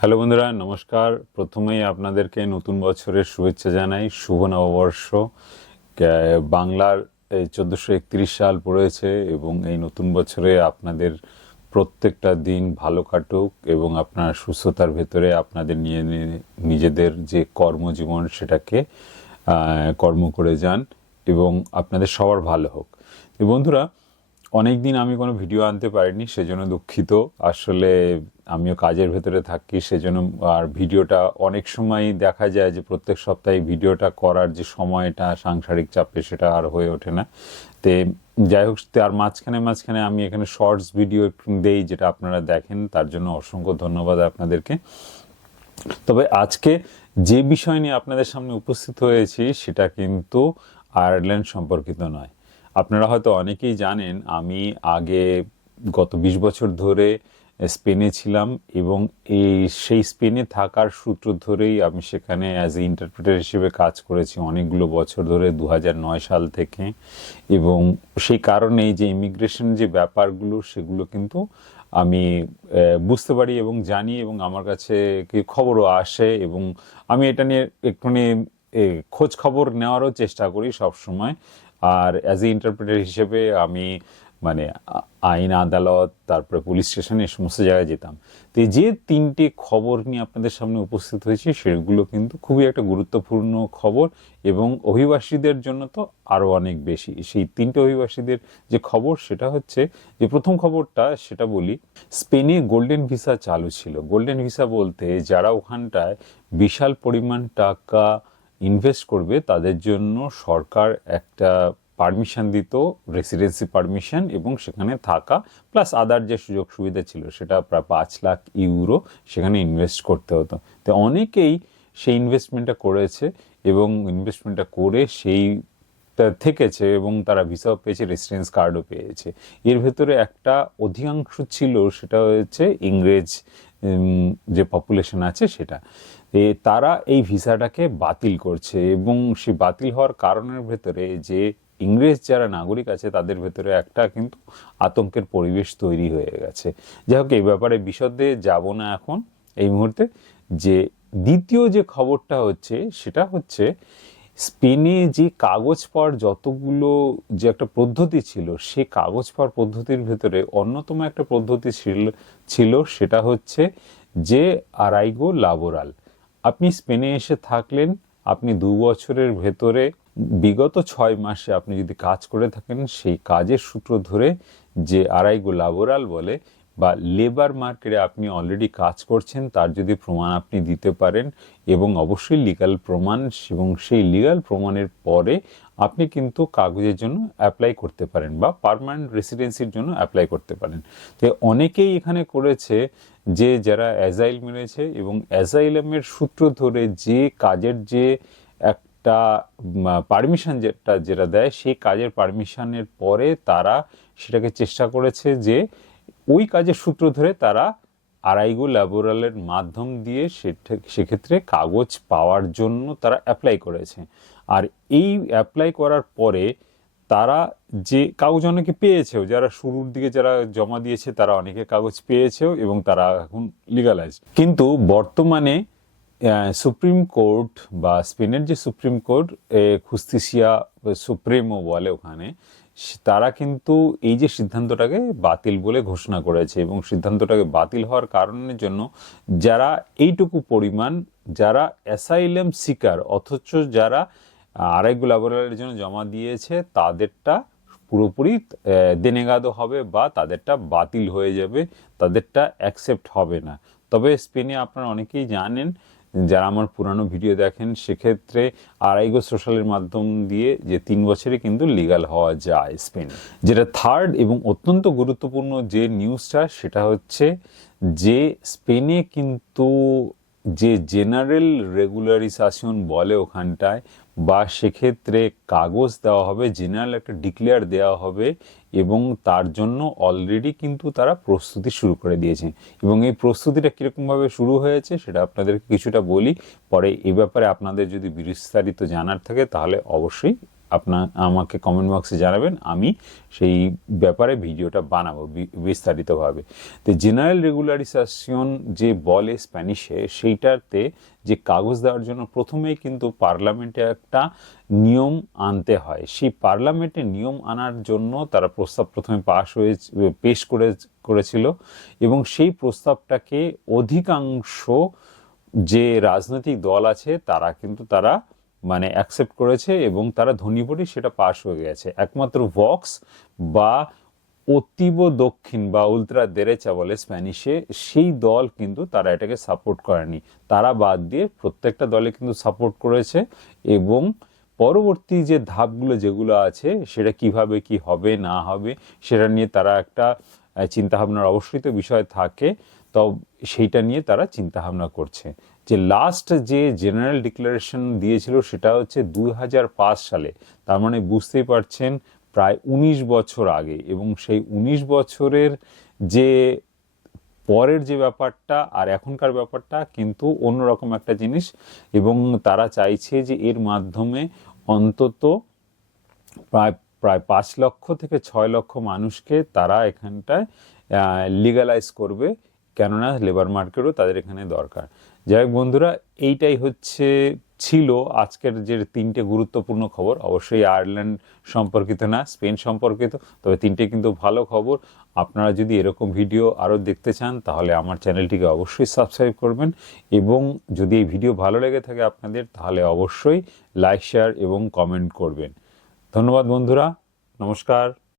Hello বন্ধুরা, নমস্কার। প্রথমেই আপনাদেরকে নতুন বছরের শুভেচ্ছা জানাই। শুভ নববর্ষ। বাংলার এই 1431 সাল পড়েছে এবং এই নতুন বছরে আপনাদের প্রত্যেকটা দিন ভালো কাটুক এবং আপনার সুস্থতার ভেতরে আপনাদের নিজেদের যে কর্মজীবন সেটাকে কর্ম করে যান এবং আপনাদের সবার ভালো হোক। তো বন্ধুরা, অনেক দিন আমি কোনো ভিডিও আনতে পারিনি, সেজন্য দুঃখিত। আসলে আমিও কাজের ভেতরে থাকি, সেজন্য আর ভিডিওটা অনেক সময় দেখা যায় যে প্রত্যেক সপ্তাহে ভিডিওটা করার যে সময়টা সাংসারিক চাপে সেটা আর হয়ে ওঠে না। তে যাই হোক, তার মাঝখানে আমি এখানে শর্টস ভিডিও একটু দেই, যেটা আপনারা দেখেন, তার জন্য অসংখ্য ধন্যবাদ আপনাদেরকে। তবে আজকে যে বিষয় নিয়ে আপনাদের সামনে উপস্থিত হয়েছি সেটা কিন্তু আয়ারল্যান্ড সম্পর্কিত নয়। আপনারা হয়তো অনেকেই জানেন আমি আগে গত 20 বছর ধরে স্পেনে ছিলাম এবং সেই স্পেনে থাকার সূত্র ধরেই আমি সেখানে অ্যাজ এ ইন্টারপ্রেটার হিসেবে কাজ করেছি অনেকগুলো বছর ধরে, 2009 সাল থেকে। এবং সেই কারণেই যে ইমিগ্রেশন যে ব্যাপারগুলো সেগুলো কিন্তু আমি বুঝতে পারি এবং জানি, এবং আমার কাছে কি খবরও আসে এবং আমি এটা নিয়ে একটুখানি খোঁজ খবর নেওয়ারও চেষ্টা করি সব সময়। আর অ্যাজ এ ইন্টারপ্রেটার হিসেবে আমি মানে আইন আদালত, তারপরে পুলিশ স্টেশন, এই সমস্ত জায়গায় যেতাম। তো এই যে তিনটে খবর নিয়ে আপনাদের সামনে উপস্থিত হয়েছি সেগুলো কিন্তু খুবই একটা গুরুত্বপূর্ণ খবর এবং অভিবাসীদের জন্য তো আরও অনেক বেশি। সেই তিনটে অভিবাসীদের যে খবর সেটা হচ্ছে, যে প্রথম খবরটা সেটা বলি, স্পেনে গোল্ডেন ভিসা চালু ছিল। গোল্ডেন ভিসা বলতে যারা ওখানটায় বিশাল পরিমাণ টাকা ইনভেস্ট করবে তাদের জন্য সরকার একটা পারমিশন দিত, রেসিডেন্সি পারমিশন, এবং সেখানে থাকা প্লাস আদার যে সুযোগ সুবিধা ছিল সেটা প্রায় 5 লাখ ইউরো সেখানে ইনভেস্ট করতে হতো। তো অনেকেই সেই ইনভেস্টমেন্টটা করেছে এবং ইনভেস্টমেন্টটা করে সেই থেকেছে এবং তারা ভিসাও পেয়েছে, রেসিডেন্স কার্ডও পেয়েছে। এর ভেতরে একটা অধিকাংশ ছিল, সেটা হচ্ছে ইংরেজ যে পপুলেশন আছে সেটা। তারা এই ভিসাটাকে বাতিল করছে এবং সেই বাতিল হওয়ার কারণের ভেতরে যে ইংরেজ যারা নাগরিক আছে তাদের ভেতরে একটা কিন্তু আতঙ্কের পরিবেশ তৈরি হয়ে গেছে। যাই হোক, এই ব্যাপারে বিশদে যাব না এখন এই মুহূর্তে। যে দ্বিতীয় যে খবরটা হচ্ছে সেটা হচ্ছে, স্পেনে যে কাগজ পাওয়ার যতগুলো যে একটা পদ্ধতি ছিল, সেই কাগজ পাওয়ার পদ্ধতির ভেতরে অন্যতম একটা পদ্ধতি ছিল সেটা হচ্ছে যে আরাইগো লাবোরাল। আপনি স্পেনে এসে থাকলেন, আপনি 2 বছরের ভেতরে বিগত 6 মাসে আপনি যদি কাজ করে থাকেন, সেই কাজের সূত্র ধরে যে আরাইগো লাবোরাল বলে বা লেবার মার্কেটে আপনি অলরেডি কাজ করছেন তার যদি প্রমাণ আপনি দিতে পারেন, এবং অবশ্যই লিগ্যাল প্রমাণ, এবং সেই লিগ্যাল প্রমাণের পরে আপনি কিন্তু কাগজের জন্য অ্যাপ্লাই করতে পারেন বা পার্মানেন্ট রেসিডেন্সির জন্য অ্যাপ্লাই করতে পারেন। তো অনেকেই এখানে করেছে যে যারা অ্যাজাইল মেরেছে, এবং অ্যাজাইলামের সূত্র ধরে যে কাজের যে একটা পারমিশন যেটা দেয়, সেই কাজের পারমিশনের পরে তারা সেটাকে চেষ্টা করেছে যে ওই কাজের সূত্র ধরে তারা আরাইগো ল্যাবোরালের মাধ্যম দিয়ে সেক্ষেত্রে কাগজ পাওয়ার জন্য তারা অ্যাপ্লাই করেছে। আর এই অ্যাপ্লাই করার পরে তারা যে কাগজ অনেকে পেয়েছেও, যারা শুরুর দিকে যারা জমা দিয়েছে তারা অনেকে কাগজ পেয়েছেও এবং তারা এখন লিগালাইজড। কিন্তু বর্তমানে সুপ্রিম কোর্ট বা স্পেনের যে সুপ্রিম কোর্ট, খুস্তিসিয়া সুপ্রিমো বলে ওখানে, তারা কিন্তু এই যে সিদ্ধান্তটাকে বাতিল বলে ঘোষণা করেছে। এবং সিদ্ধান্তটাকে বাতিল হওয়ার কারণের জন্য যারা এইটুকু পরিমাণ, যারা অ্যাসাইলাম সিকার অথচ যারা আরাইগো ল্যাবোরালের জন্য জমা দিয়েছে, তাদেরটা পুরোপুরি দেনেগাদো হবে বা তাদেরটা বাতিল হয়ে যাবে, তাদেরটা অ্যাকসেপ্ট হবে না। তবে স্পেনে আপনারা অনেকেই জানেন, যারা আমার পুরানো ভিডিও দেখেন, সেক্ষেত্রে আরাইগো সোশ্যালের মাধ্যম দিয়ে যে 3 বছরে কিন্তু লিগাল হওয়া যায় স্পেনে। যেটা থার্ড এবং অত্যন্ত গুরুত্বপূর্ণ যে নিউজটা, সেটা হচ্ছে যে স্পেনে কিন্তু যে জেনারেল রেগুলারিজেশন বলে ওখানটায়, বা সেক্ষেত্রে কাগজ দেওয়া হবে, জেনারেল একটা ডিক্লেয়ার দেওয়া হবে, এবং তার জন্য অলরেডি কিন্তু তারা প্রস্তুতি শুরু করে দিয়েছে। এবং এই প্রস্তুতিটা কীরকমভাবে শুরু হয়েছে সেটা আপনাদেরকে কিছুটা বলি, পরে এ ব্যাপারে আপনাদের যদি বিস্তারিত জানার থাকে তাহলে অবশ্যই আমাকে কমেন্ট বক্সে জানাবেন, আমি সেই ব্যাপারে ভিডিওটা বানাবো বিস্তারিতভাবে। তো জেনারেল রেগুলারিজেশন যে বলে স্প্যানিশে, সেইটাতে যে কাগজ দেওয়ার জন্য প্রথমেই কিন্তু পার্লামেন্টে একটা নিয়ম আনতে হয়। সেই পার্লামেন্টে নিয়ম আনার জন্য তারা প্রস্তাব প্রথমে পেশ করেছিল, এবং সেই প্রস্তাবটাকে অধিকাংশ যে রাজনৈতিক দল আছে তারা মানে অ্যাকসেপ্ট করেছে, এবং তারা ধ্বনিভোটে সেটা পাশ হয়ে গেছে। একমাত্র ভক্স বা অতীব দক্ষিণ বা উলত্রা দেরেচা বলে স্প্যানিশে, সেই দল কিন্তু তারা এটাকে সাপোর্ট করেনি। তারা বাদ দিয়ে প্রত্যেকটা দলে কিন্তু সাপোর্ট করেছে, এবং পরবর্তী যে ধাপগুলো যেগুলো আছে সেটা কিভাবে কি হবে না হবে সেটা নিয়ে তারা একটা চিন্তাভাবনার অবশ্যই তো বিষয় থাকে, তো সেইটা নিয়ে তারা চিন্তাভাবনা করছে। যে লাস্ট যে জেনারেল ডিক্লারেশন দিয়েছিল সেটা হচ্ছে 2005 সালে, তার মানে বুঝতেই পারছেন প্রায় 19 বছর আগে। এবং সেই 19 বছরের যে পরের যে ব্যাপারটা আর এখনকার ব্যাপারটা কিন্তু অন্যরকম একটা জিনিস, এবং তারা চাইছে যে এর মাধ্যমে অন্তত প্রায় প্রায় 5 লক্ষ থেকে 6 লক্ষ মানুষকে তারা এখানটায় লিগালাইজ করবে, কেননা লেবার মার্কেটও তাদের এখানে দরকার। যাই হোক বন্ধুরা, এইটাই ছিল আজকের যে 3টে গুরুত্বপূর্ণ খবর। অবশ্যই আয়ারল্যান্ড সম্পর্কিত না, স্পেন সম্পর্কিত, তবে 3টে কিন্তু ভালো খবর। আপনারা যদি এরকম ভিডিও আরও দেখতে চান তাহলে আমার চ্যানেলটিকে অবশ্যই সাবস্ক্রাইব করবেন, এবং যদি এই ভিডিও ভালো লেগে থাকে আপনাদের তাহলে অবশ্যই লাইক, শেয়ার এবং কমেন্ট করবেন। ধন্যবাদ বন্ধুরা, নমস্কার।